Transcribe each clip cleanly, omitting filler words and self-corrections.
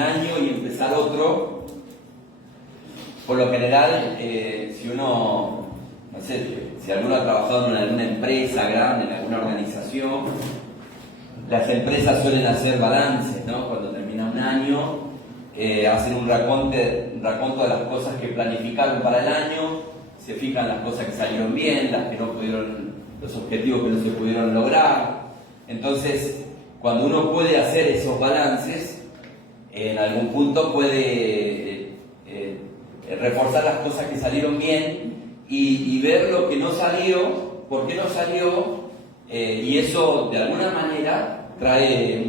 año y empezar otro. Por lo general, si uno, no sé, si alguno ha trabajado en alguna empresa grande, en alguna organización, las empresas suelen hacer balances, ¿no? Cuando termina un año, hacen un raconto de las cosas que planificaron para el año, se fijan las cosas que salieron bien, las que no pudieron, los objetivos que no se pudieron lograr. Entonces, cuando uno puede hacer esos balances, en algún punto puede reforzar las cosas que salieron bien y ver lo que no salió, por qué no salió, y eso de alguna manera trae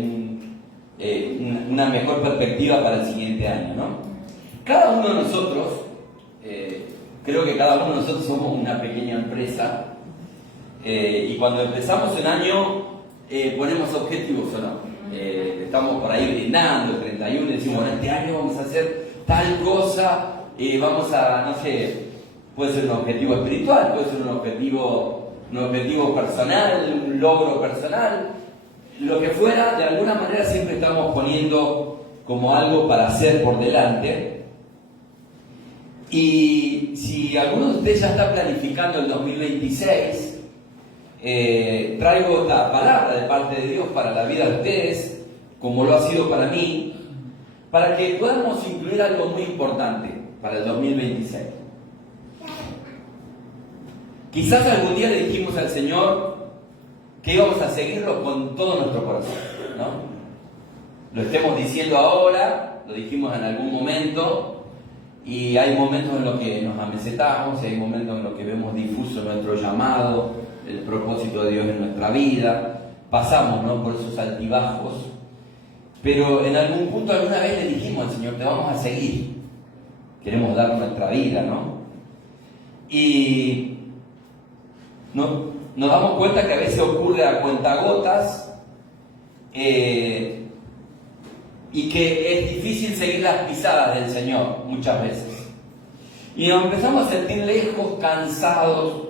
una mejor perspectiva para el siguiente año, ¿no? Cada uno de nosotros, creo que cada uno de nosotros somos una pequeña empresa, y cuando empezamos un año ponemos objetivos o no. Estamos por ahí brindando el 31 y decimos, bueno, este año vamos a hacer tal cosa, vamos a, no sé, puede ser un objetivo espiritual, puede ser un objetivo personal, un logro personal, lo que fuera. De alguna manera siempre estamos poniendo como algo para hacer por delante. Y si alguno de ustedes ya está planificando el 2026, traigo esta palabra de parte de Dios para la vida de ustedes, como lo ha sido para mí, para que podamos incluir algo muy importante para el 2026. Quizás algún día le dijimos al Señor que íbamos a seguirlo con todo nuestro corazón, ¿no? Lo estemos diciendo ahora, lo dijimos en algún momento, y hay momentos en los que nos amesetamos, hay momentos en los que vemos difuso nuestro llamado, el propósito de Dios en nuestra vida, pasamos, ¿no?, por esos altibajos, pero en algún punto alguna vez le dijimos al Señor, te vamos a seguir, queremos dar nuestra vida, ¿no? Y nos damos cuenta que a veces ocurre a cuentagotas, y que es difícil seguir las pisadas del Señor muchas veces. Y nos empezamos a sentir lejos, cansados,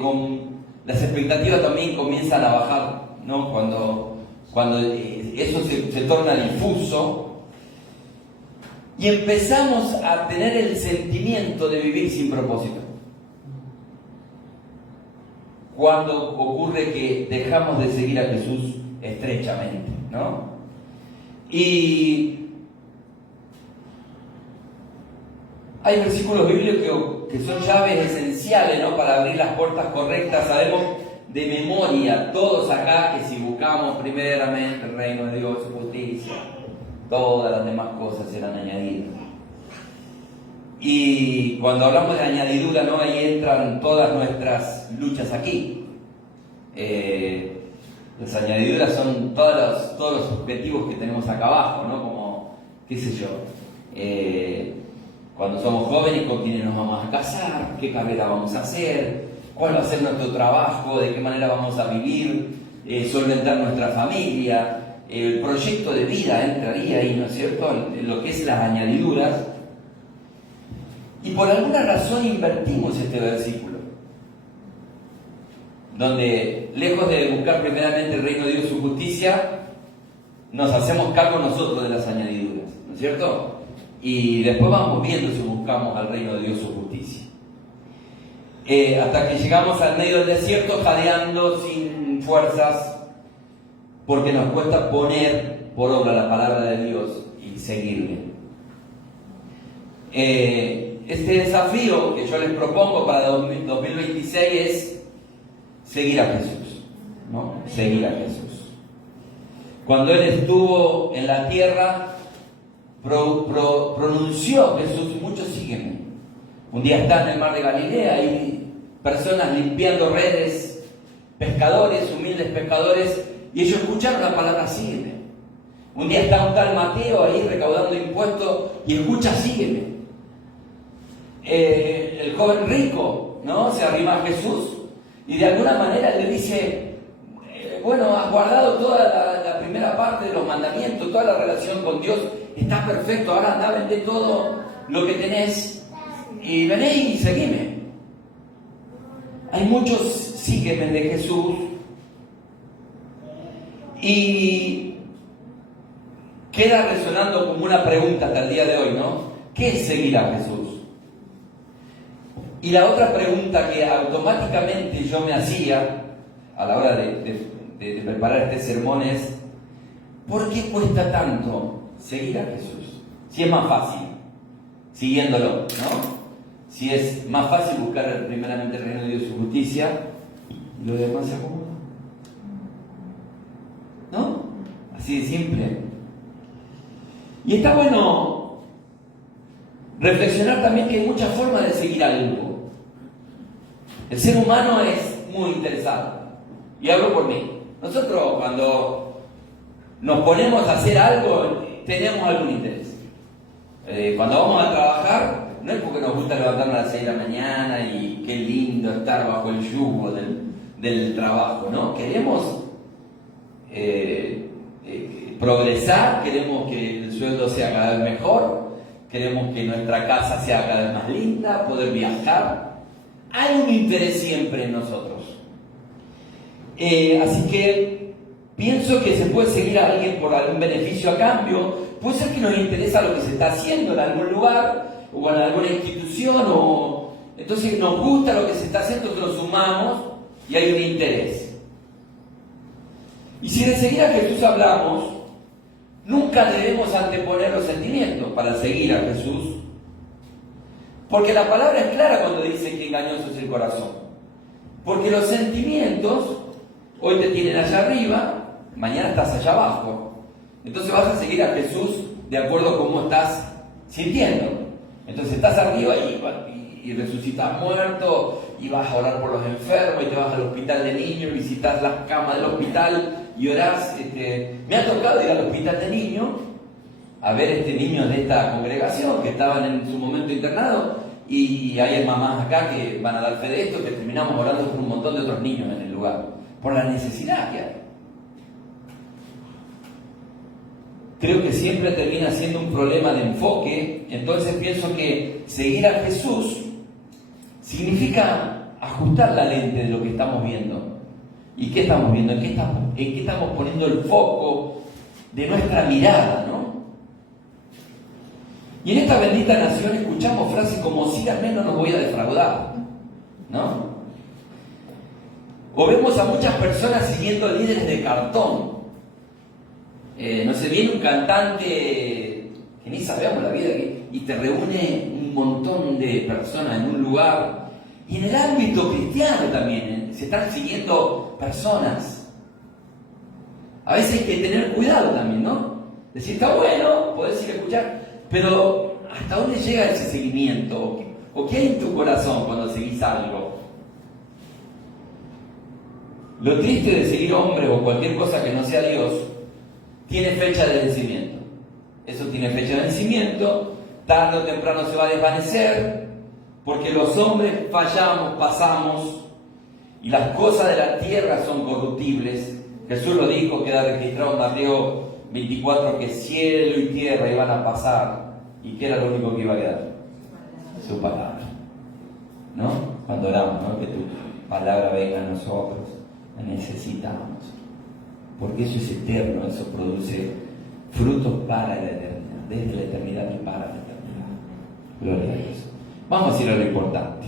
con las expectativas también comienzan a bajar, ¿no? Cuando eso se torna difuso, y empezamos a tener el sentimiento de vivir sin propósito. Cuando ocurre que dejamos de seguir a Jesús estrechamente, ¿no? Y hay versículos bíblicos que son llaves esenciales, ¿no?, para abrir las puertas correctas. Sabemos de memoria todos acá que si buscamos primeramente el reino de Dios y su justicia, todas las demás cosas serán añadidas. Y cuando hablamos de añadidura, ¿no?, ahí entran todas nuestras luchas aquí. Las añadiduras son todos los objetivos que tenemos acá abajo, ¿no? Como, qué sé yo, cuando somos jóvenes, con quiénes nos vamos a casar, qué carrera vamos a hacer, cuál va a ser nuestro trabajo, de qué manera vamos a vivir, solventar nuestra familia, el proyecto de vida entraría ahí, ¿no es cierto?, en lo que es las añadiduras. Y por alguna razón invertimos este versículo, donde lejos de buscar primeramente el reino de Dios y su justicia, nos hacemos cargo nosotros de las añadiduras, ¿no es cierto? Y después vamos viendo si buscamos al reino de Dios y su justicia. Hasta que llegamos al medio del desierto, jadeando sin fuerzas, porque nos cuesta poner por obra la palabra de Dios y seguirle. Este desafío que yo les propongo para 2026 es seguir a Jesús, ¿no? Seguir a Jesús. Cuando Él estuvo en la tierra, pronunció Jesús, muchos sígueme. Un día está en el mar de Galilea y personas limpiando redes, pescadores, humildes pescadores, y ellos escucharon la palabra sígueme. Un día está un tal Mateo ahí recaudando impuestos y escucha sígueme. El joven rico, ¿no?, se arrima a Jesús y de alguna manera le dice, bueno, has guardado toda la primera parte de los mandamientos, toda la relación con Dios, está perfecto, ahora anda, vende todo lo que tenés y vení y seguime. Hay muchos sígueme de Jesús y queda resonando como una pregunta hasta el día de hoy, ¿no? ¿Qué es seguir a Jesús? Y la otra pregunta que automáticamente yo me hacía a la hora de preparar este sermón es: ¿por qué cuesta tanto seguir a Jesús? Si es más fácil, siguiéndolo, ¿no? Si es más fácil buscar primeramente el reino de Dios y su justicia, y lo demás se acomoda. ¿No? Así de simple. Y está bueno reflexionar también que hay muchas formas de seguir algo. El ser humano es muy interesado. Y hablo por mí. Nosotros cuando nos ponemos a hacer algo, tenemos algún interés. Cuando vamos a trabajar, no es porque nos gusta levantarnos a las 6 de la mañana y qué lindo estar bajo el yugo del trabajo, ¿no? Queremos progresar, queremos que el sueldo sea cada vez mejor, queremos que nuestra casa sea cada vez más linda, poder viajar. Hay un interés siempre en nosotros. Así que pienso que se puede seguir a alguien por algún beneficio a cambio. Puede ser que nos interesa lo que se está haciendo en algún lugar o en alguna institución, o entonces nos gusta lo que se está haciendo, nos sumamos y hay un interés. Y si de seguir a Jesús hablamos, nunca debemos anteponer los sentimientos para seguir a Jesús, porque la palabra es clara cuando dice que engañoso es el corazón. Porque los sentimientos hoy te tienen allá arriba, mañana estás allá abajo. Entonces vas a seguir a Jesús de acuerdo a cómo estás sintiendo. Entonces estás arriba y resucitas muerto, y vas a orar por los enfermos, y te vas al hospital de niños, visitas las camas del hospital y orás. Me ha tocado ir al hospital de niños a ver niños de esta congregación que estaban en su momento internados, y hay mamás acá que van a dar fe de esto, que terminamos orando por un montón de otros niños en el lugar, por la necesidad que hay. Creo que siempre termina siendo un problema de enfoque. Entonces pienso que seguir a Jesús significa ajustar la lente de lo que estamos viendo. ¿Y qué estamos viendo? ¿En qué estamos poniendo el foco de nuestra mirada, ¿no? Y en esta bendita nación escuchamos frases como: síganme, no los voy a defraudar, ¿no? O vemos a muchas personas siguiendo líderes de cartón. No sé, viene un cantante que ni sabemos la vida y te reúne un montón de personas en un lugar. Y en el ámbito cristiano también se están siguiendo personas. A veces hay que tener cuidado también, ¿no? Decir, está bueno, podés ir a escuchar, pero ¿hasta dónde llega ese seguimiento? ¿O qué hay en tu corazón cuando seguís algo? Lo triste de seguir hombres o cualquier cosa que no sea Dios tiene fecha de vencimiento. Eso tiene fecha de vencimiento, tarde o temprano se va a desvanecer, porque los hombres fallamos, pasamos, y las cosas de la tierra son corruptibles. Jesús lo dijo, queda registrado en Mateo 24, que cielo y tierra iban a pasar, y que era lo único que iba a quedar: su palabra, ¿no? Cuando oramos, ¿no? Que tu palabra venga a nosotros, la necesitamos. Porque eso es eterno, eso produce frutos para la eternidad, desde la eternidad y para la eternidad. Gloria a Dios. Vamos a ir a lo importante.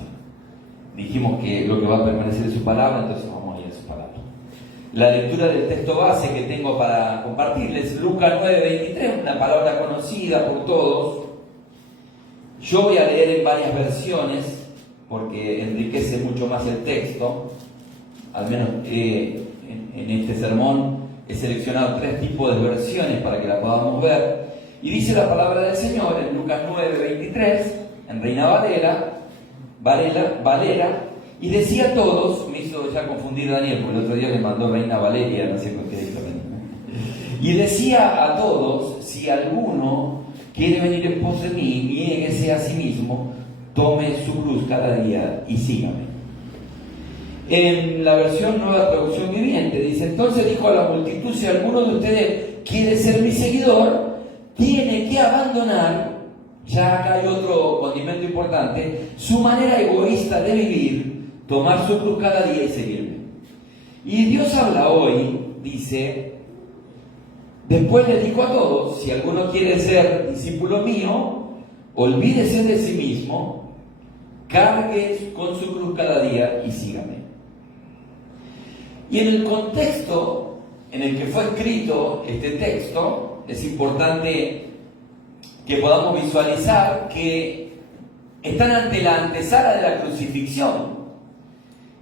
Dijimos que lo que va a permanecer es su palabra, entonces vamos a ir a su palabra. La lectura del texto base que tengo para compartirles, Lucas 9:23, una palabra conocida por todos. Yo voy a leer en varias versiones, porque enriquece mucho más el texto. Al menos en este sermón he seleccionado 3 tipos de versiones para que la podamos ver. Y dice la palabra del Señor en Lucas 9:23, en Reina Valera, y decía a todos, me hizo ya confundir Daniel, porque el otro día le mandó Reina Valeria, no sé por qué dijo Reina. Y decía a todos: si alguno quiere venir en pos de mí, niéguese a sí mismo, tome su cruz cada día y sígame. En la versión Nueva Traducción Viviente dice: entonces dijo a la multitud, si alguno de ustedes quiere ser mi seguidor, tiene que abandonar, ya acá hay otro condimento importante, su manera egoísta de vivir, tomar su cruz cada día y seguirme. Y Dios habla hoy, dice, Después le dijo a todos: si alguno quiere ser discípulo mío, olvídese de sí mismo, cargue con su cruz cada día y sígame. Y en el contexto en el que fue escrito este texto, es importante que podamos visualizar que están ante la antesala de la crucifixión.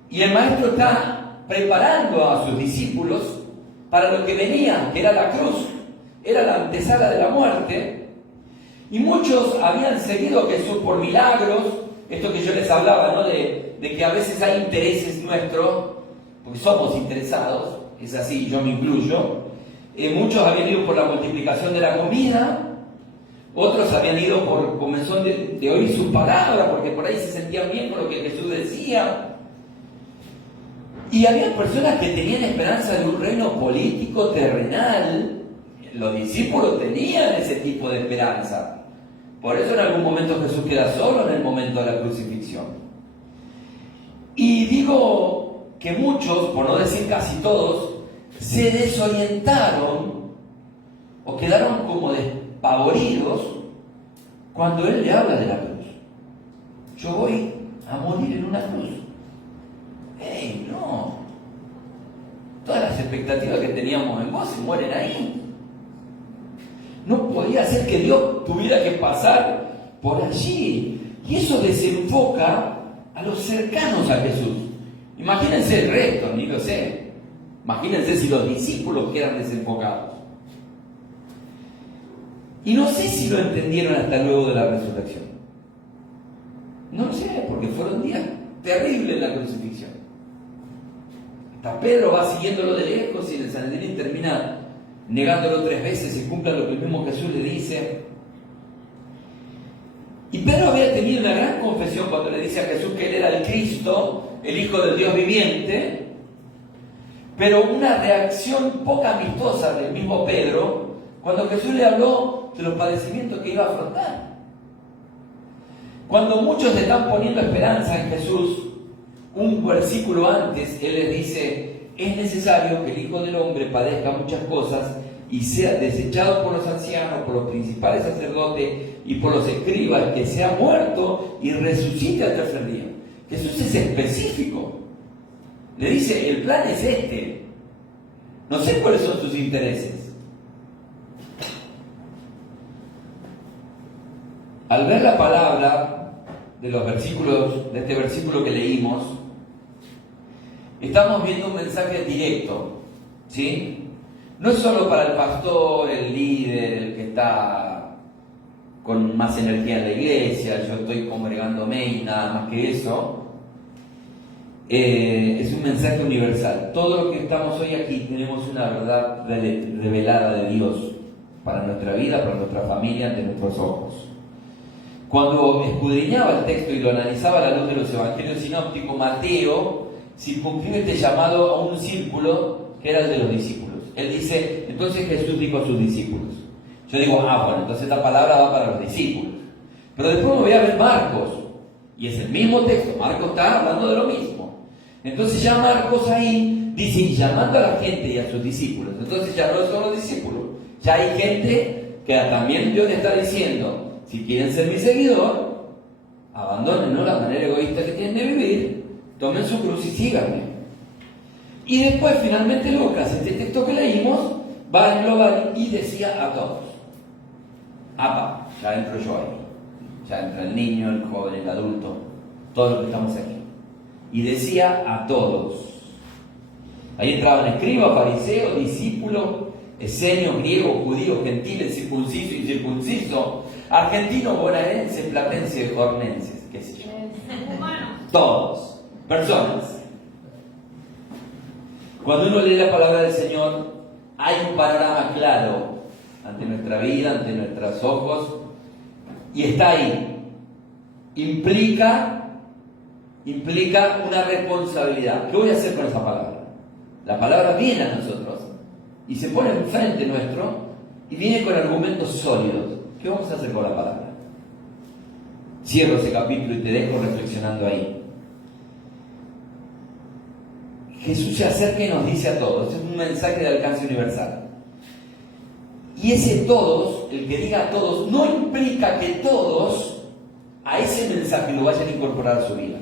Y el maestro está preparando a sus discípulos para lo que venía, que era la cruz, era la antesala de la muerte. Y muchos habían seguido a Jesús por milagros, esto que yo les hablaba, ¿no? De que a veces hay intereses nuestros, porque somos interesados, es así, yo me incluyo. Muchos habían ido por la multiplicación de la comida, otros habían ido por comenzón de oír su palabra, porque por ahí se sentían bien con lo que Jesús decía. Y había personas que tenían esperanza de un reino político terrenal. Los discípulos tenían ese tipo de esperanza. Por eso en algún momento Jesús queda solo en el momento de la crucifixión. Y digo que muchos, por no decir casi todos, se desorientaron o quedaron como despavoridos cuando Él le habla de la cruz. Yo voy a morir en una cruz. ¡Ey, no! Todas las expectativas que teníamos en vos se mueren ahí. No podía ser que Dios tuviera que pasar por allí. Y eso desenfoca a los cercanos a Jesús. Imagínense el resto, ni lo sé. Imagínense si los discípulos quedan desenfocados. Y no sé si lo entendieron hasta luego de la resurrección. No lo sé, porque fueron días terribles en la crucifixión. Hasta Pedro va siguiéndolo de lejos y en el Sanedrín termina negándolo 3 veces y cumple lo que el mismo Jesús le dice. Y Pedro había tenido una gran confesión cuando le dice a Jesús que él era el Cristo, el Hijo del Dios viviente, pero una reacción poco amistosa del mismo Pedro cuando Jesús le habló de los padecimientos que iba a afrontar. Cuando muchos le están poniendo esperanza en Jesús, un versículo antes, Él les dice: es necesario que el Hijo del Hombre padezca muchas cosas y sea desechado por los ancianos, por los principales sacerdotes y por los escribas, que sea muerto y resucite al tercer día. Jesús es específico. Le dice: el plan es este. No sé cuáles son sus intereses. Al ver la palabra de los versículos, de este versículo que leímos, estamos viendo un mensaje directo, ¿sí? No es solo para el pastor, el líder, el que está con más energía en la iglesia, yo estoy congregándome y nada más que eso. Es un mensaje universal. Todo lo que estamos hoy aquí tenemos una verdad revelada de Dios para nuestra vida, para nuestra familia, ante nuestros ojos. Cuando escudriñaba el texto y lo analizaba a la luz de los evangelios sinópticos, Mateo circunscribió este llamado a un círculo que era el de los discípulos. Él dice: entonces Jesús dijo a sus discípulos. Yo digo: bueno, entonces esta palabra va para los discípulos. Pero después me voy a ver Marcos, y es el mismo texto. Marcos está hablando de lo mismo. Entonces ya Marcos ahí dice, llamando a la gente y a sus discípulos. Entonces ya no son los discípulos, ya hay gente que también Dios le está diciendo: si quieren ser mi seguidor, abandonen, ¿no?, la manera egoísta que tienen de vivir, tomen su cruz y síganme. Y después finalmente Lucas, este texto que leímos, va a englobar y decía a todos. Apa, ya entro yo ahí. Ya entra el niño, el joven, el adulto, todos los que estamos aquí. Y decía a todos. Ahí entraban escribas, fariseos, discípulos, esenios, griegos, judíos, gentiles, circuncisos y circuncisos, argentinos, bonaerenses, platenses, jornenses, qué sé yo. Todos, personas. Cuando uno lee la palabra del Señor, hay un panorama claro ante nuestra vida, ante nuestros ojos, y está ahí. Implica una responsabilidad. ¿Qué voy a hacer con esa palabra? La palabra viene a nosotros y se pone enfrente nuestro y viene con argumentos sólidos. ¿Qué vamos a hacer con la palabra? Cierro ese capítulo y te dejo reflexionando ahí. Jesús se acerca y nos dice a todos. Es un mensaje de alcance universal. Y ese todos, el que diga todos, no implica que todos a ese mensaje lo vayan a incorporar a su vida.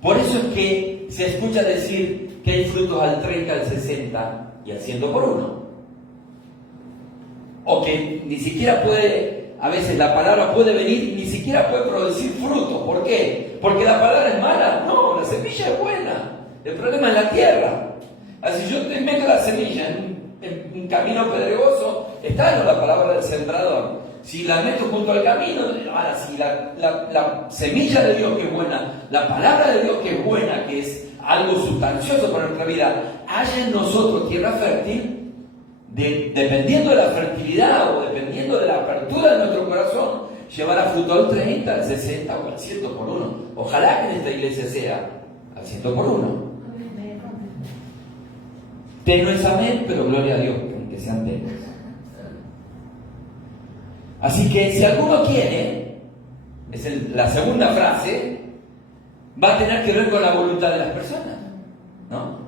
Por eso es que se escucha decir que hay frutos al 30, al 60 y al 100 por uno. O que ni siquiera puede, a veces la palabra puede venir y ni siquiera puede producir fruto. ¿Por qué? ¿Porque la palabra es mala? No, la semilla es buena. El problema es la tierra. Así yo te meto la semilla en un camino pedregoso, está la palabra del sembrador. Si la meto junto al camino, ahora si la semilla de Dios que es buena, la palabra de Dios que es buena, que es algo sustancioso para nuestra vida, haya en nosotros tierra fértil, dependiendo de la fertilidad o dependiendo de la apertura de nuestro corazón, llevará fruto al 30, al 60 o al 100 por uno. Ojalá que en esta iglesia sea al 100 por uno. Tenue es amén, pero gloria a Dios, que sean tenues. Así que si alguno quiere, la segunda frase, va a tener que ver con la voluntad de las personas, ¿no?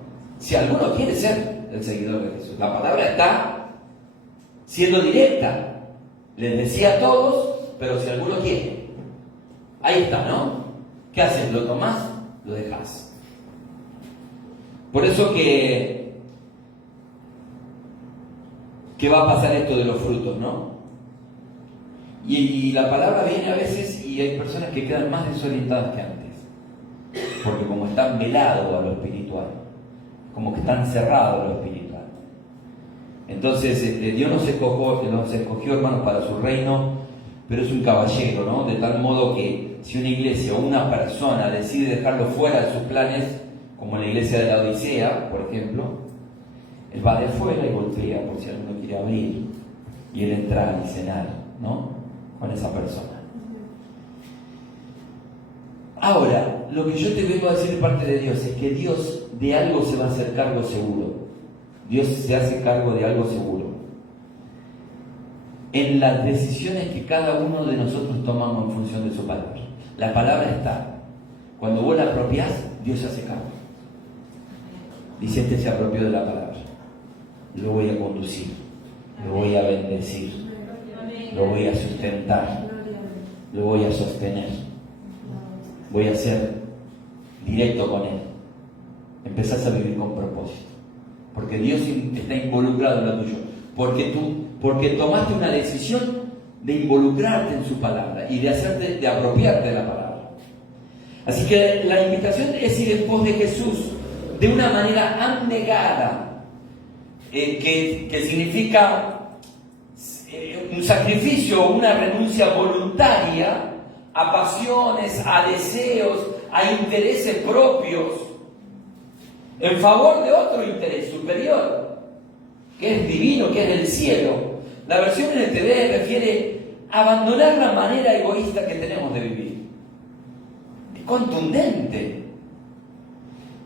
Si alguno quiere ser el seguidor de Jesús, la palabra está siendo directa. Les decía a todos, pero si alguno quiere, ahí está, ¿no? ¿Qué haces? ¿Lo tomás? ¿Lo dejás? Por eso que va a pasar esto de los frutos, ¿no? Y la palabra viene a veces y hay personas que quedan más desorientadas que antes, porque como están velados a lo espiritual, como que están cerrados a lo espiritual. Entonces Dios nos escogió, hermanos, para su reino, pero es un caballero, ¿no? De tal modo que si una iglesia o una persona decide dejarlo fuera de sus planes, como la iglesia de la Odisea, por ejemplo, él va de afuera y golpea por si alguno quiere abrir, y él entrar y cenar, ¿no? Con esa persona. Ahora, lo que yo te vengo a decir de parte de Dios es que Dios de algo se va a hacer cargo seguro. Dios se hace cargo de algo seguro. En las decisiones que cada uno de nosotros tomamos en función de su palabra. La palabra está. Cuando vos la apropiás, Dios se hace cargo. Dice, este se apropió de la palabra. Lo voy a conducir. Lo voy a bendecir. Lo voy a sustentar. Lo voy a sostener. Voy a ser directo con él. Empezás a vivir con propósito. Porque Dios está involucrado en lo tuyo. Porque tomaste una decisión de involucrarte en su palabra y de apropiarte de la palabra. Así que la invitación es ir en pos de Jesús de una manera abnegada, que significa un sacrificio, una renuncia voluntaria a pasiones, a deseos, a intereses propios, en favor de otro interés superior, que es divino, que es del cielo. La versión NTV refiere a abandonar la manera egoísta que tenemos de vivir. Es contundente.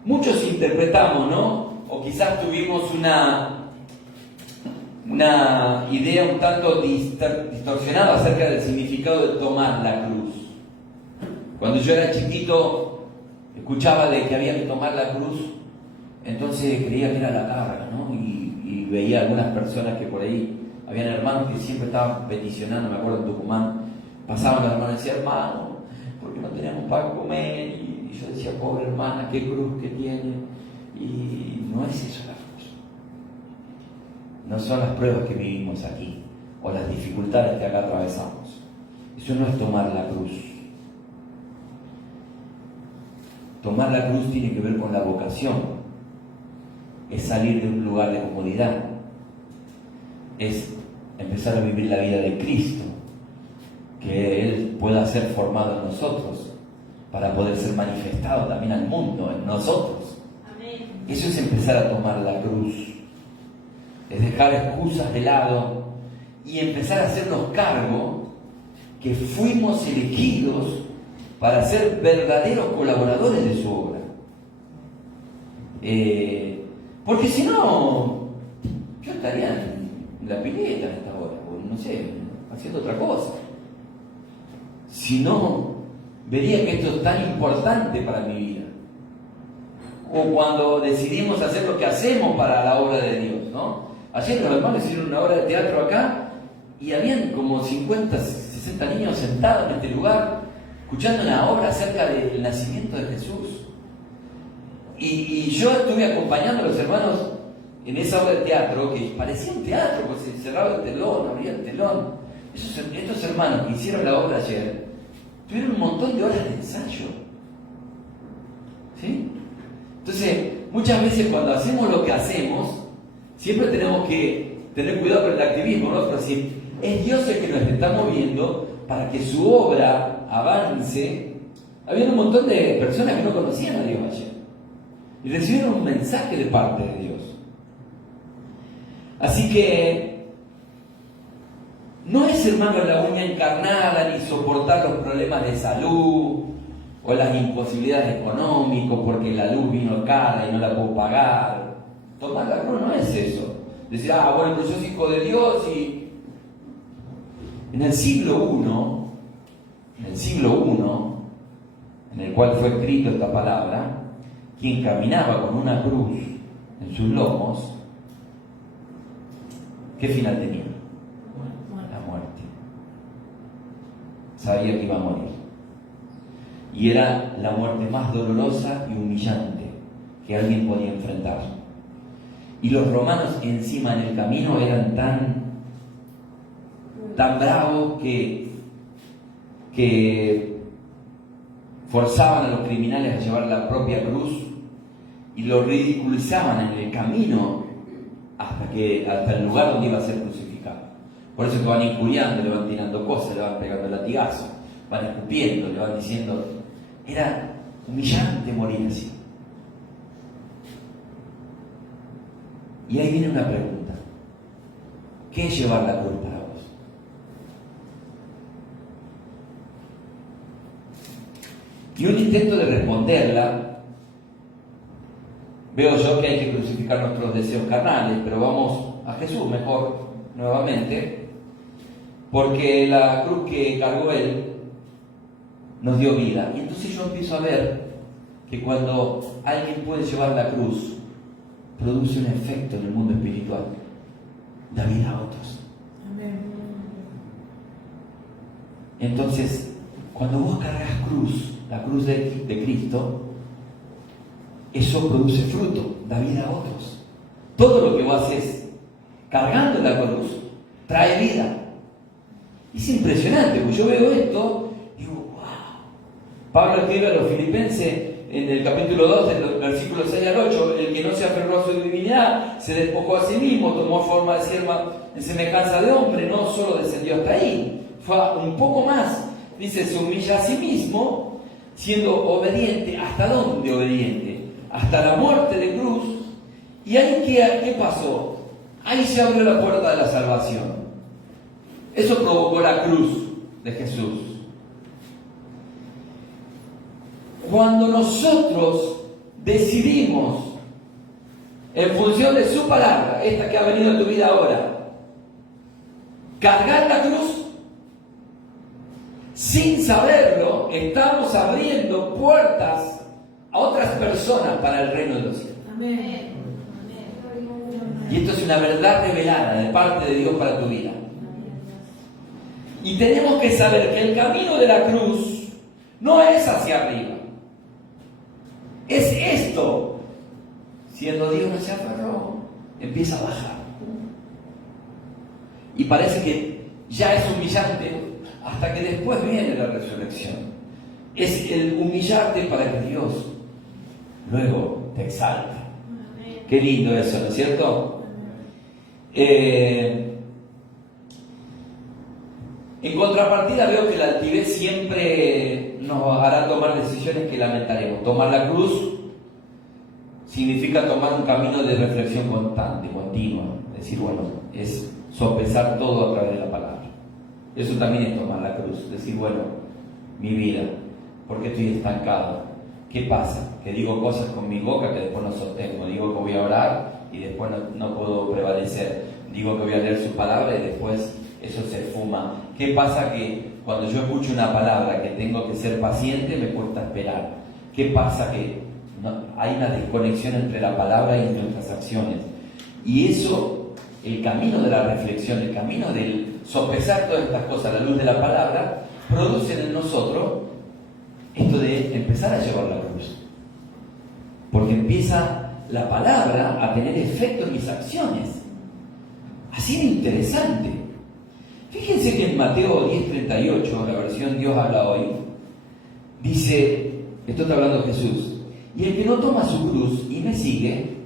Muchos interpretamos, ¿no? O quizás tuvimos una idea un tanto distorsionada acerca del significado de tomar la cruz. Cuando yo era chiquito, escuchaba de que había que tomar la cruz, entonces creía que era la carga, ¿no? Y veía algunas personas que por ahí, habían hermanos que siempre estaban peticionando, me acuerdo en Tucumán, pasaban los hermanos y decían, hermano, ¿por qué no tenemos para comer? Y yo decía, pobre hermana, qué cruz que tiene. Y no es eso la cruz. No son las pruebas que vivimos aquí, o las dificultades que acá atravesamos. Eso no es tomar la cruz. Tomar la cruz tiene que ver con la vocación. Es salir de un lugar de comodidad. Es empezar a vivir la vida de Cristo, que Él pueda ser formado en nosotros para poder ser manifestado también al mundo, en nosotros. Amén. Eso es empezar a tomar la cruz. Es dejar excusas de lado y empezar a hacernos cargo que fuimos elegidos para ser verdaderos colaboradores de su obra. Porque si no, yo estaría en la pileta a esta hora, o no sé, haciendo otra cosa. Si no, vería que esto es tan importante para mi vida. O cuando decidimos hacer lo que hacemos para la obra de Dios, ¿no? Ayer los hermanos hicieron una obra de teatro acá y habían como 50, 60 niños sentados en este lugar, escuchando una obra acerca del nacimiento de Jesús. Y yo estuve acompañando a los hermanos en esa obra de teatro, que parecía un teatro, pues se cerraba el telón, abría el telón. Estos hermanos que hicieron la obra ayer, tuvieron un montón de horas de ensayo. ¿Sí? Entonces, muchas veces cuando hacemos lo que hacemos, siempre tenemos que tener cuidado con el activismo, ¿no? Pero si es Dios el que nos está moviendo para que su obra avance. Había un montón de personas que no conocían a Dios ayer y recibieron un mensaje de parte de Dios. Así que no es, hermano, la uña encarnada ni soportar los problemas de salud o las imposibilidades económicas porque la luz vino cara y no la puedo pagar. Tomar la cruz no es eso. Decir, bueno, pero yo soy hijo de Dios y... En el siglo I, en el cual fue escrito esta palabra, quien caminaba con una cruz en sus lomos, ¿qué final tenía? La muerte. Sabía que iba a morir. Y era la muerte más dolorosa y humillante que alguien podía enfrentar. Y los romanos encima en el camino eran tan bravos que forzaban a los criminales a llevar la propia cruz y lo ridiculizaban en el camino hasta el lugar donde iba a ser crucificado. Por eso que van injuriando, le van tirando cosas, le van pegando latigazos, van escupiendo, le van diciendo. Era humillante morir así. Y ahí viene una pregunta: ¿qué es llevar la cruz para vos? Y un intento de responderla, veo yo que hay que crucificar nuestros deseos carnales, pero vamos a Jesús mejor, nuevamente, porque la cruz que cargó Él nos dio vida. Y entonces yo empiezo a ver que cuando alguien puede llevar la cruz, produce un efecto en el mundo espiritual, da vida a otros. Amén. Entonces, cuando vos cargas cruz, la cruz de Cristo, eso produce fruto, da vida a otros. Todo lo que vos haces cargando la cruz trae vida. Es impresionante, porque yo veo esto y digo, wow. Pablo escribe a los filipenses en el capítulo 2, en los versículos 6 al 8, el que no se aferró a su divinidad, se despojó a sí mismo, tomó forma de sierva en semejanza de hombre, no solo descendió hasta ahí, fue un poco más. Dice, se humilla a sí mismo, siendo obediente. ¿Hasta dónde obediente? Hasta la muerte de cruz. ¿Y ahí qué pasó? Ahí se abrió la puerta de la salvación. Eso provocó la cruz de Jesús. Cuando nosotros decidimos, en función de su palabra, esta que ha venido en tu vida ahora, cargar la cruz, sin saberlo, estamos abriendo puertas a otras personas para el reino de los cielos. Amén. Y esto es una verdad revelada de parte de Dios para tu vida. Y tenemos que saber que el camino de la cruz no es hacia arriba. Es esto. Siendo Dios no se aferró, empieza a bajar. Y parece que ya es humillante hasta que después viene la resurrección. Es el humillarte para que Dios luego te exalte. Qué lindo eso, ¿no es cierto? En contrapartida veo que la altivez siempre nos hará tomar decisiones que lamentaremos. Tomar la cruz significa tomar un camino de reflexión constante, continua. Decir, bueno, es sopesar todo a través de la palabra. Eso también es tomar la cruz. Decir, bueno, mi vida, ¿por qué estoy estancado? ¿Qué pasa? Que digo cosas con mi boca que después no sostengo. Digo que voy a orar y después no puedo prevalecer. Digo que voy a leer su palabra y después eso se esfuma. ¿Qué pasa? Que cuando yo escucho una palabra que tengo que ser paciente, me cuesta esperar. ¿Qué pasa? Que hay una desconexión entre la palabra y nuestras acciones. Y eso, el camino de la reflexión, el camino del sopesar todas estas cosas a la luz de la palabra, producen en nosotros esto de empezar a llevar la cruz. Porque empieza la palabra a tener efecto en mis acciones. Así de interesante. Fíjense que en Mateo 10:38, la versión Dios habla hoy, dice, esto está hablando Jesús, y el que no toma su cruz y me sigue,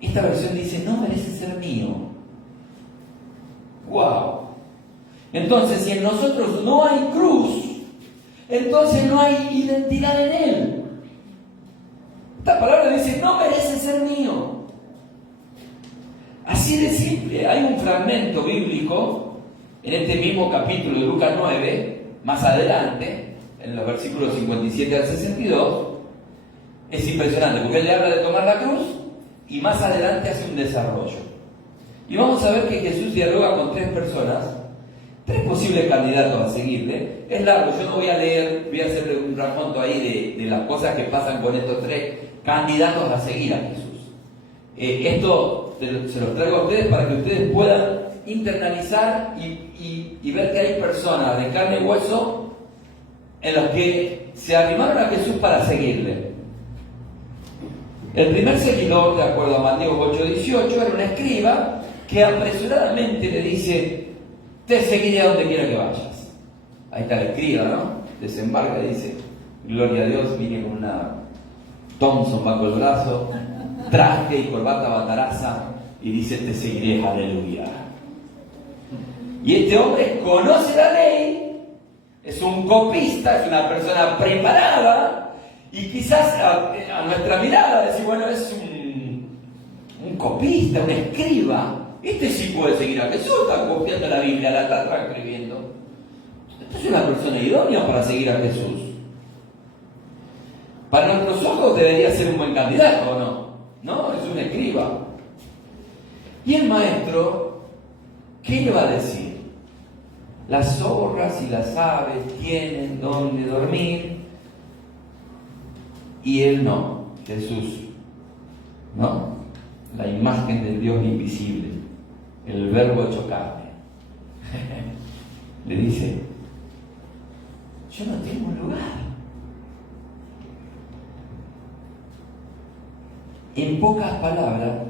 esta versión dice, no merece ser mío. ¡Wow! Entonces, si en nosotros no hay cruz, entonces no hay identidad en Él. Esta palabra dice, no merece ser mío. Así de simple. Hay un fragmento bíblico en este mismo capítulo de Lucas 9, más adelante, en los versículos 57 al 62. Es impresionante, porque él le habla de tomar la cruz y más adelante hace un desarrollo. Y vamos a ver que Jesús dialoga con tres personas, tres posibles candidatos a seguirle. Es largo, yo no voy a leer, voy a hacerle un raconto ahí de las cosas que pasan con estos tres candidatos a seguir a Jesús. Esto se los traigo a ustedes para que ustedes puedan internalizar y ver que hay personas de carne y hueso en los que se arrimaron a Jesús para seguirle. El primer seguidor, de acuerdo a Mateo 8:18, era un escriba que apresuradamente le dice, te seguiré a donde quiera que vayas. Ahí está el escriba, ¿no? Desembarca y dice, gloria a Dios, vine con una Thompson bajo el brazo, traje y corbata bataraza, y dice, te seguiré, aleluya. Y este hombre conoce la ley, es un copista, es una persona preparada, y quizás a nuestra mirada decir, bueno, es un copista, un escriba. Este sí puede seguir a Jesús, está copiando la Biblia, la está transcribiendo. Esta es una persona idónea para seguir a Jesús. Para nuestros ojos debería ser un buen candidato, ¿o no? No, es un escriba. Y el maestro, ¿qué le va a decir? Las zorras y las aves tienen donde dormir, y él no, Jesús, ¿no? La imagen del Dios invisible, el verbo hecho carne. Le dice, yo no tengo un lugar. En pocas palabras,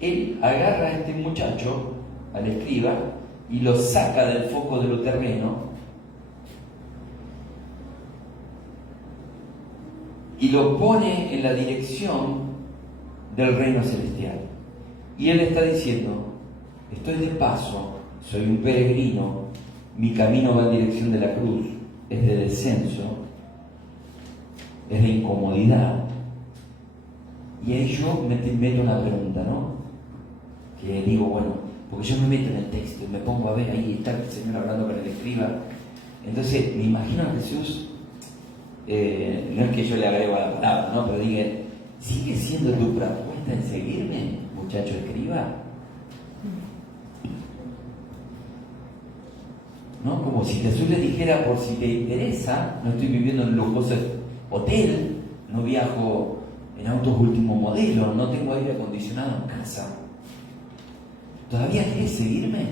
él agarra a este muchacho, al escriba, y lo saca del foco de lo terreno y lo pone en la dirección del reino celestial. Y él está diciendo, estoy de paso, soy un peregrino, mi camino va en dirección de la cruz, es de descenso, es de incomodidad. Y ahí yo me meto una pregunta, ¿no? Que digo, bueno, porque yo me meto en el texto y me pongo a ver, ahí está el Señor hablando con el escriba. Entonces me imagino a Jesús, no es que yo le agrego a la palabra, ¿no? Pero diga, ¿sigue siendo tu propuesta en seguirme, muchacho escriba? ¿No? Como si Jesús le dijera, por si te interesa, no estoy viviendo en un lujoso hotel, no viajo en autos último modelo, no tengo aire acondicionado en casa. ¿Todavía querés seguirme?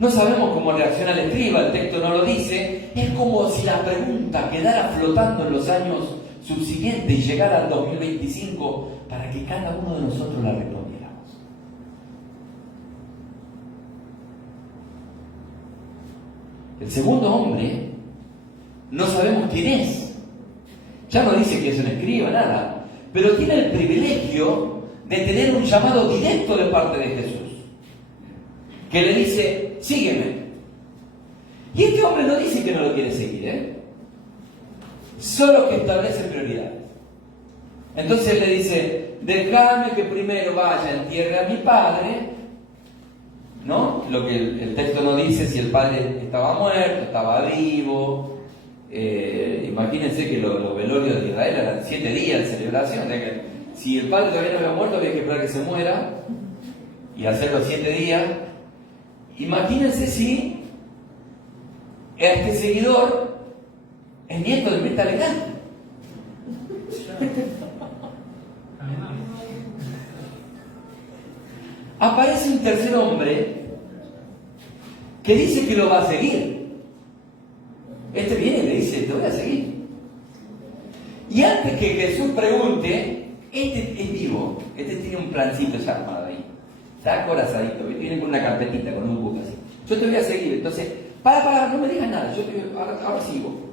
No sabemos cómo reacciona el escriba, el texto no lo dice. Es como si la pregunta quedara flotando en los años subsiguientes y llegara al 2025 para que cada uno de nosotros la respondiéramos. El segundo hombre, no sabemos quién es. Ya no dice que es un escriba, nada, pero tiene el privilegio de tener un llamado directo de parte de Jesús, que le dice, sígueme. Y este hombre no dice que no lo quiere seguir, solo que establece prioridades. Entonces él le dice, déjame que primero vaya, entierre a mi padre, ¿no? Lo que el texto no dice si el padre estaba muerto, estaba vivo. Imagínense que los velorios de Israel eran 7 días de celebración, de que si el padre todavía no había muerto había que esperar que se muera y hacer los 7 días. Imagínense si este seguidor es nieto de Mirta Legrand. Aparece un tercer hombre que dice que lo va a seguir. Este viene y le dice, te voy a seguir. Y antes que Jesús pregunte, este es vivo, este tiene un plancito ya armado ahí. Está acorazadito, viene con una carpetita, con un book así. Yo te voy a seguir, entonces, no me digas nada, ahora sigo.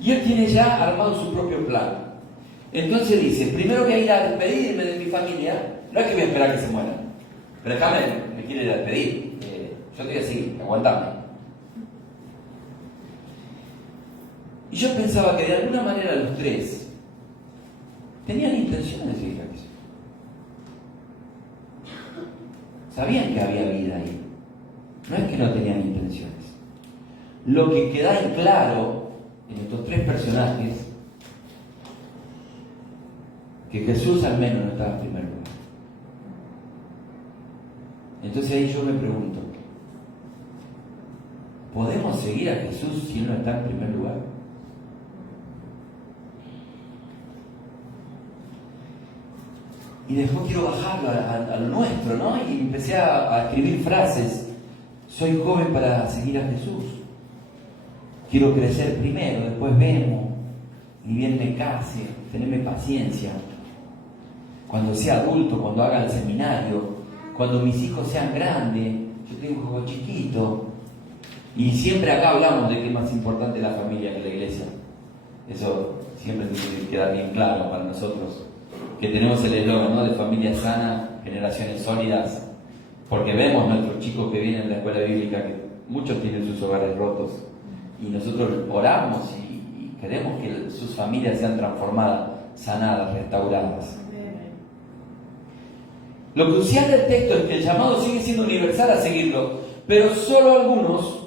Y él tiene ya armado su propio plan. Entonces dice, primero voy a ir a despedirme de mi familia, no es que voy a esperar que se mueran, pero déjame, me quiere ir a despedir, yo te voy a seguir, aguantame. Y yo pensaba que de alguna manera los tres tenían intención de seguir a Jesús. Sabían que había vida ahí. No es que no tenían intenciones. Lo que queda en claro en estos tres personajes, que Jesús al menos no estaba en primer lugar. Entonces ahí yo me pregunto, ¿podemos seguir a Jesús si Él no está en primer lugar? Y después quiero bajarlo a lo nuestro, ¿no? Y empecé a escribir frases. Soy joven para seguir a Jesús. Quiero crecer primero, después vemos. Ni bien me case, tenerme paciencia. Cuando sea adulto, cuando haga el seminario, cuando mis hijos sean grandes, yo tengo un hijo chiquito. Y siempre acá hablamos de que es más importante la familia que la iglesia. Eso siempre tiene que quedar bien claro para nosotros. Que tenemos el eslogan, ¿no? De familia sana, generaciones sólidas, porque vemos nuestros chicos que vienen de la escuela bíblica que muchos tienen sus hogares rotos y nosotros oramos y queremos que sus familias sean transformadas, sanadas, restauradas. Lo crucial del texto es que el llamado sigue siendo universal a seguirlo, pero solo algunos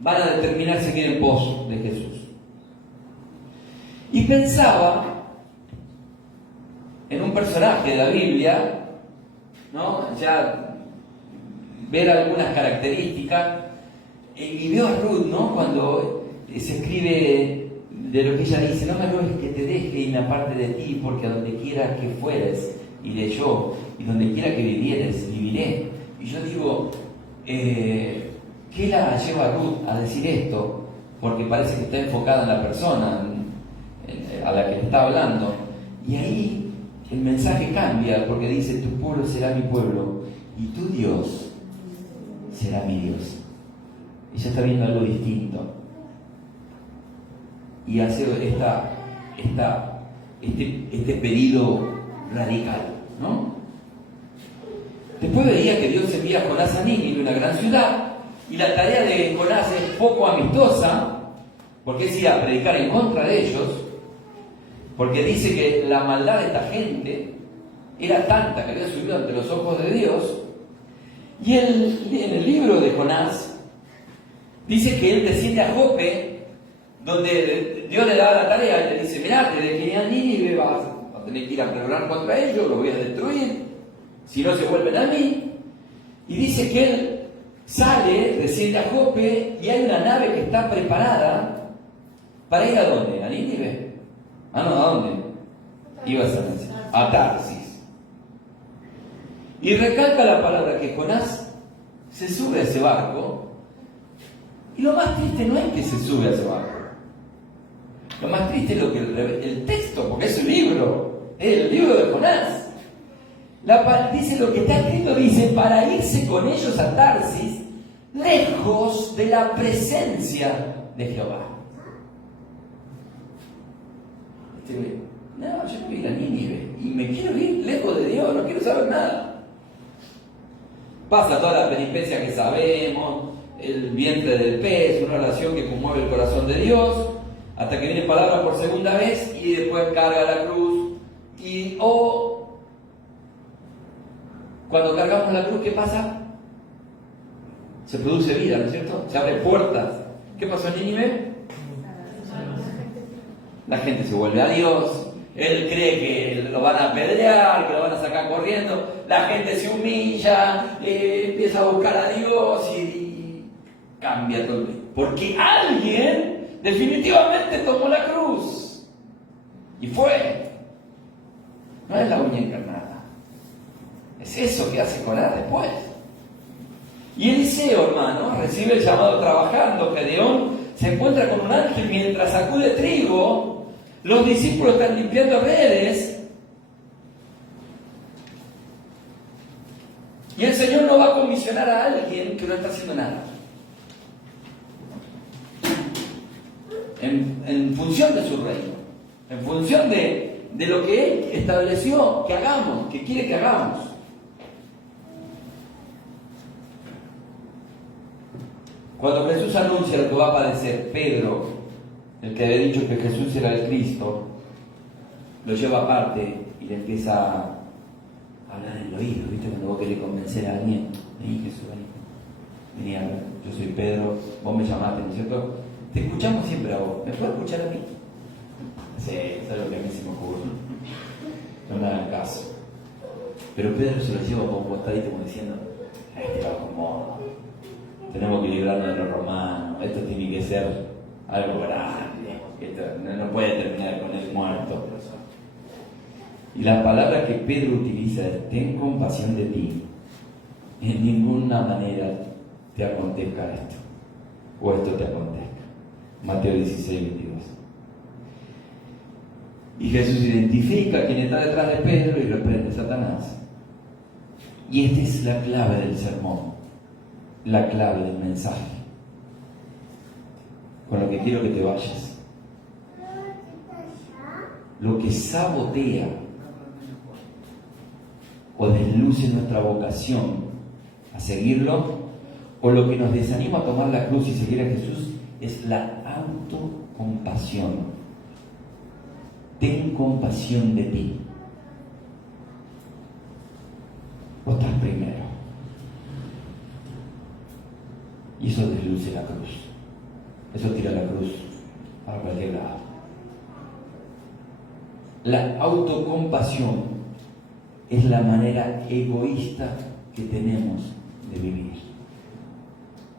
van a determinar seguir en pos de Jesús. Y pensaba en un personaje de la Biblia, ¿no? Ya ver algunas características, y veo a Ruth, ¿no? Cuando se escribe de lo que ella dice, no me ruegues que te deje y me aparte de ti, porque a donde quiera que fueres, iré yo, y donde quiera que vivieres, viviré. Y yo digo, ¿qué la lleva a Ruth a decir esto? Porque parece que está enfocada en la persona a la que le está hablando. Y ahí el mensaje cambia, porque dice, tu pueblo será mi pueblo y tu Dios será mi Dios. Ella está viendo algo distinto y hace este pedido radical, ¿no? Después veía que Dios envía a Jonás a Nínive, una gran ciudad, y la tarea de Jonás es poco amistosa, porque es ir a predicar en contra de ellos, porque dice que la maldad de esta gente era tanta que había subido ante los ojos de Dios. Y en el libro de Jonás dice que él desciende a Jope, donde Dios le da la tarea y le dice, mirá, te dejé a Nínive, vas a tener que ir a pregonar contra ellos, los voy a destruir, si no se vuelven a mí. Y dice que él sale, desciende a Jope, y hay una nave que está preparada para ir ¿a dónde? ¿A Nínive? Ah, no, ¿a dónde? Iba a Tarsis. Y recalca la palabra que Jonás se sube a ese barco. Y lo más triste no es que se sube a ese barco. Lo más triste es lo que el texto, porque es un libro, es el libro de Jonás. Dice lo que está escrito, dice, para irse con ellos a Tarsis, lejos de la presencia de Jehová. No, yo quiero ir a Nínive y me quiero ir lejos de Dios, no quiero saber nada. Pasa toda la peripecia que sabemos, el vientre del pez, una oración que conmueve el corazón de Dios, hasta que viene palabra por segunda vez y después carga la cruz. Y cuando cargamos la cruz, ¿qué pasa? Se produce vida, ¿no es cierto? Se abren puertas. ¿Qué pasó en Nínive? La gente se vuelve a Dios, él cree que lo van a apedrear, que lo van a sacar corriendo, la gente se humilla, empieza a buscar a Dios y cambia todo. Porque alguien definitivamente tomó la cruz y fue. No es la uña encarnada, es eso que hace Jonás después. Y Eliseo, hermano, recibe el llamado trabajando. Gedeón se encuentra con un ángel mientras sacude trigo. Los discípulos están limpiando redes. Y el Señor no va a comisionar a alguien que no está haciendo nada. En función de su reino, en función de lo que Él estableció que hagamos, que quiere que hagamos. Cuando Jesús anuncia lo que va a padecer, Pedro, el que había dicho que Jesús era el Cristo, lo lleva aparte y le empieza a hablar en el oído. ¿Viste? Cuando vos querés convencer a alguien, vení Jesús, vení a hablar. Yo soy Pedro, vos me llamaste, ¿no es cierto? Te escuchamos siempre a vos, ¿me puedes escuchar a mí? Sí, es algo que a mí se me ocurre. No me hagan caso. Pero Pedro se lo lleva por un costadito como diciendo, este va como tenemos que librarnos de los romanos, esto tiene que ser algo grande, esto no puede terminar con el muerto. Y la palabra que Pedro utiliza es, ten compasión de ti, en ninguna manera te acontezca esto, o esto te acontezca. Mateo 16, 22. Y Jesús identifica a quien está detrás de Pedro y reprende a Satanás. Y esta es la clave del sermón, la clave del mensaje, con lo que quiero que te vayas. Lo que sabotea o desluce nuestra vocación a seguirlo, o lo que nos desanima a tomar la cruz y seguir a Jesús, es la autocompasión. Ten compasión de ti. Vos estás primero. Y eso desluce la cruz. Eso tira la cruz para cualquier lado. La autocompasión es la manera egoísta que tenemos de vivir.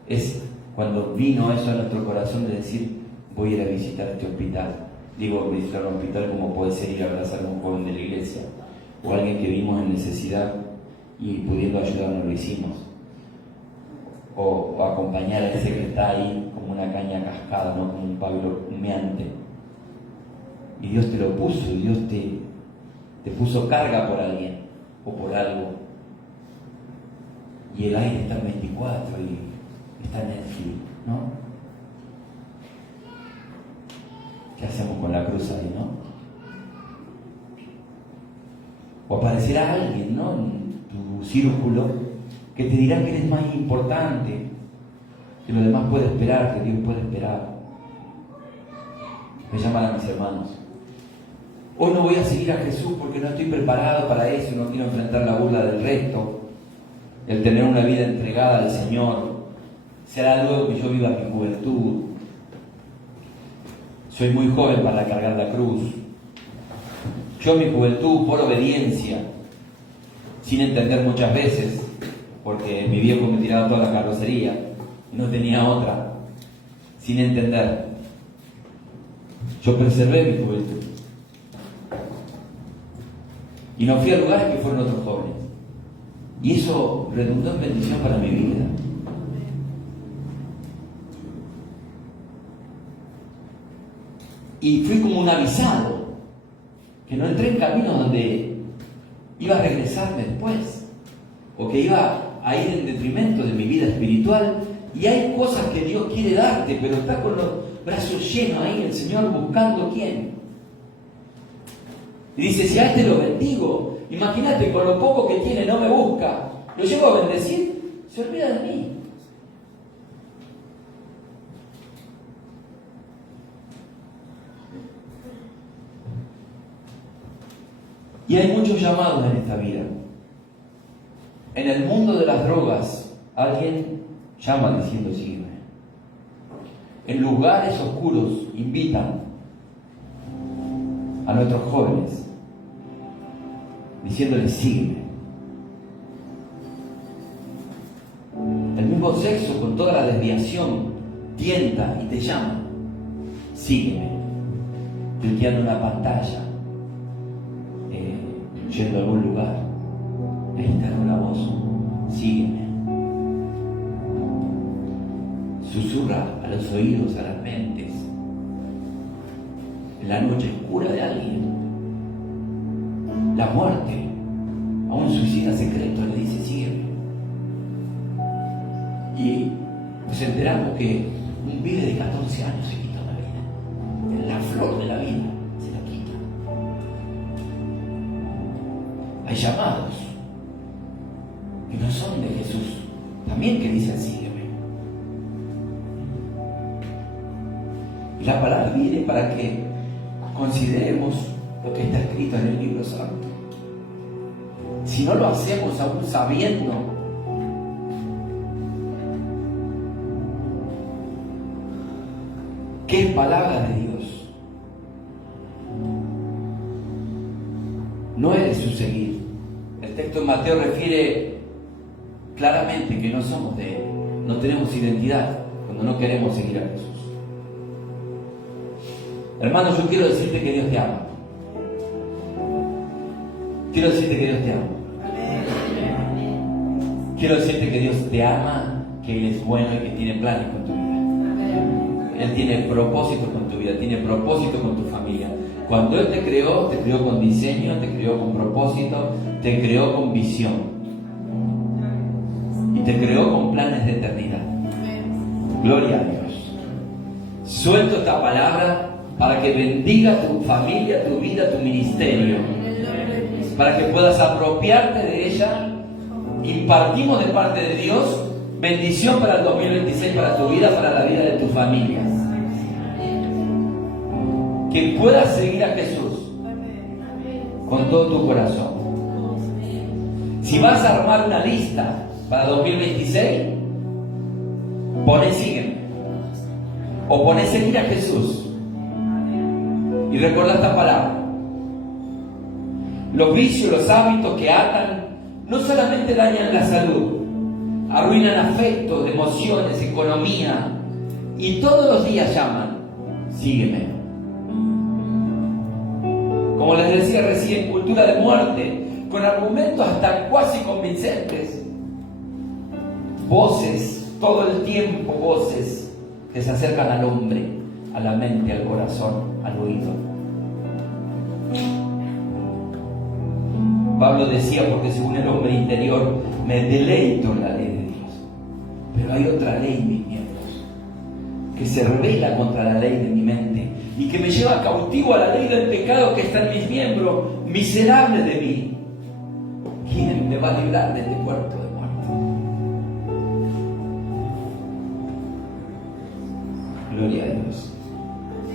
Es cuando vino eso a nuestro corazón de decir, voy a ir a visitar este hospital. Digo, visitar un hospital como puede ser ir a abrazar a un joven de la iglesia o alguien que vimos en necesidad y pudiendo ayudarnos lo hicimos. O acompañar a ese que está ahí como una caña cascada, ¿no? Como un pablo humeante. Y Dios te lo puso, y Dios te puso carga por alguien o por algo. Y el aire está en 24 y está en Netflix, ¿no? ¿Qué hacemos con la cruz ahí, no? O aparecerá alguien, ¿no? En tu círculo que te dirá que eres más importante, que lo demás puede esperar, que Dios puede esperar. Me llaman a mis hermanos. Hoy no voy a seguir a Jesús porque no estoy preparado para eso, no quiero enfrentar la burla del resto. El tener una vida entregada al Señor será luego que yo viva mi juventud. Soy muy joven para cargar la cruz. Yo mi juventud por obediencia, sin entender muchas veces, porque mi viejo me tiraba toda la carrocería y no tenía otra, sin entender. Yo preservé mi juventud. Y no fui a lugares que fueron otros jóvenes. Y eso redundó en bendición para mi vida. Y fui como un avisado, que no entré en caminos donde iba a regresarme después, o que iba a ir en detrimento de mi vida espiritual. Y hay cosas que Dios quiere darte, pero está con los brazos llenos ahí el Señor buscando quién. Y dice, si a este lo bendigo, imagínate, con lo poco que tiene no me busca, lo llevo a bendecir, se olvida de mí. Y hay muchos llamados en esta vida. En el mundo de las drogas, alguien llama diciendo sígueme. En lugares oscuros invitan a nuestros jóvenes diciéndoles sígueme. El mismo sexo, con toda la desviación, tienta y te llama, sígueme. Cliqueando una pantalla, yendo a algún lugar, ahí está una voz, sígueme. susurra a los oídos, a las mentes, en la noche oscura de alguien. La muerte, a un suicida secreto, le dice: sígueme. Y nos enteramos que un pibe de 14 años se quita la vida. En la flor de la vida se la quita. Hay llamados que no son de Jesús, también que dicen: sígueme. Y la palabra viene para que consideremos lo que está escrito en el libro santo. Si no lo hacemos aún sabiendo que es palabra de Dios, no es de su seguir. El texto de Mateo refiere claramente que no somos de Él, no tenemos identidad cuando no queremos seguir a Jesús. Hermano, yo quiero decirte que Dios te ama. Quiero decirte que Dios te ama. Quiero decirte que Dios te ama, que Él es bueno y que tiene planes con tu vida. Él tiene propósitos con tu vida, tiene propósito con tu familia. Cuando Él te creó con diseño, te creó con propósito, te creó con visión. Y te creó con planes de eternidad. Gloria a Dios. Suelto esta palabra para que bendiga tu familia, tu vida, tu ministerio. Para que puedas apropiarte de ella. Impartimos de parte de Dios bendición para el 2026, para tu vida, para la vida de tu familia. Que puedas seguir a Jesús con todo tu corazón. Si vas a armar una lista para 2026, poné sígueme. O poné seguir a Jesús. Y recuerda esta palabra. Los vicios, los hábitos que atan, no solamente dañan la salud, arruinan afectos, emociones, economía, y todos los días llaman: sígueme. Como les decía recién, cultura de muerte, con argumentos hasta cuasi convincentes. Voces, todo el tiempo voces que se acercan al hombre, a la mente, al corazón, al oído. Pablo decía: porque según el hombre interior me deleito en la ley de Dios. Pero hay otra ley en mis miembros que se revela contra la ley de mi mente y que me lleva cautivo a la ley del pecado que está en mis miembros. Miserable de mí, ¿quién me va a librar de este cuerpo de muerte? Gloria a Dios.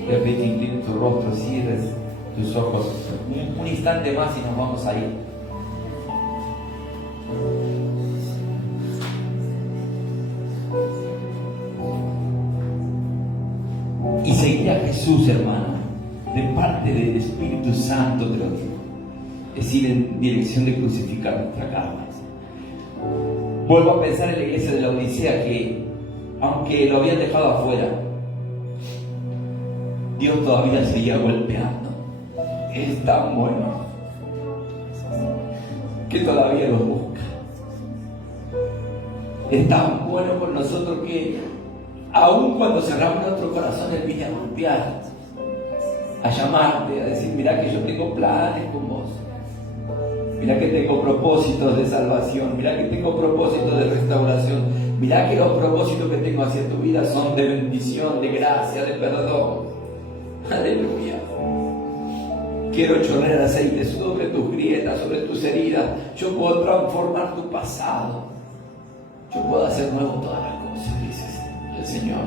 Repite, inclina tu rostro, cierres tus ojos un instante más y nos vamos a ir. Y seguir a Jesús, hermano, de parte del Espíritu Santo te lo digo, es ir en dirección de crucificar nuestra carne. Vuelvo a pensar en la iglesia de la Odisea, que aunque lo habían dejado afuera, Dios todavía seguía golpeando. Es tan bueno que todavía los busca. Es tan bueno con nosotros que aun cuando cerramos nuestro corazón, Él viene a golpear, a llamarte, a decir: mira que yo tengo planes con vos, mira que tengo propósitos de salvación, mira que tengo propósitos de restauración, mira que los propósitos que tengo hacia tu vida son de bendición, de gracia, de perdón. Aleluya. Quiero chorrear aceite sobre tus grietas, sobre tus heridas. Yo puedo transformar tu pasado. Yo puedo hacer nuevo todas las cosas, dice el Señor.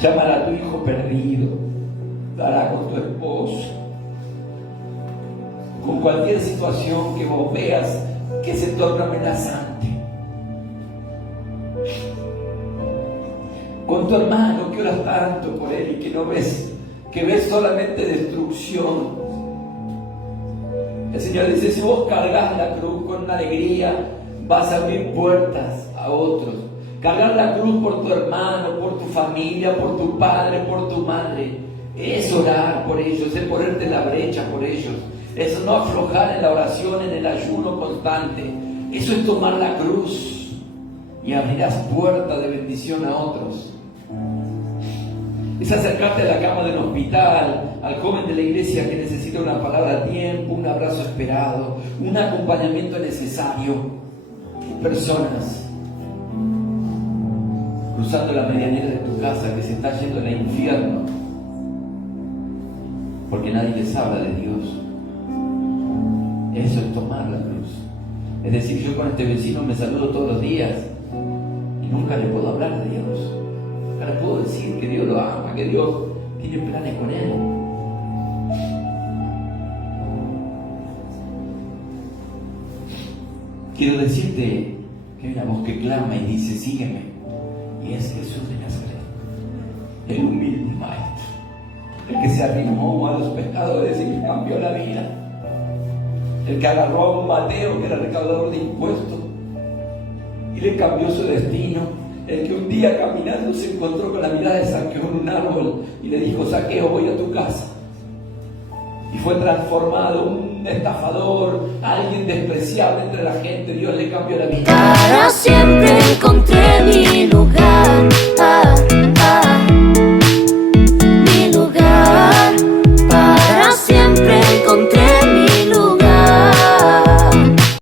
Llámala a tu hijo perdido. Dará con tu esposo. Con cualquier situación que vos veas que se torna amenazante. Con tu hermano que oras tanto por él y que no ves, que ves solamente destrucción. El Señor dice: si vos cargas la cruz con una alegría, vas a abrir puertas a otros. Cargar la cruz por tu hermano, por tu familia, por tu padre, por tu madre, es orar por ellos, es ponerte en la brecha por ellos. Es no aflojar en la oración, en el ayuno constante. Eso es tomar la cruz. y abrirás puerta de bendición a otros. Es acercarte a la cama del hospital, al joven de la iglesia que necesita una palabra a tiempo, un abrazo esperado, un acompañamiento necesario. Personas cruzando la medianera de tu casa que se está yendo al infierno porque nadie les habla de Dios. Eso es tomar la cruz. Es decir, yo con este vecino me saludo todos los días y nunca le puedo hablar de Dios. Nunca le puedo decir que Dios lo ama, que Dios tiene planes con él. Quiero decirte que hay una voz que clama y dice, sígueme. Y es Jesús de Nazaret, el humilde maestro, el que se arrimó a los pecadores y les cambió la vida, el que agarró a un Mateo que era recaudador de impuestos y le cambió su destino, el que un día caminando se encontró con la mirada de Saqueo en un árbol y le dijo, Saqueo, voy a tu casa. Y fue transformado, un estafador, alguien despreciable entre la gente. Dios le cambió la vida. Para siempre encontré mi lugar.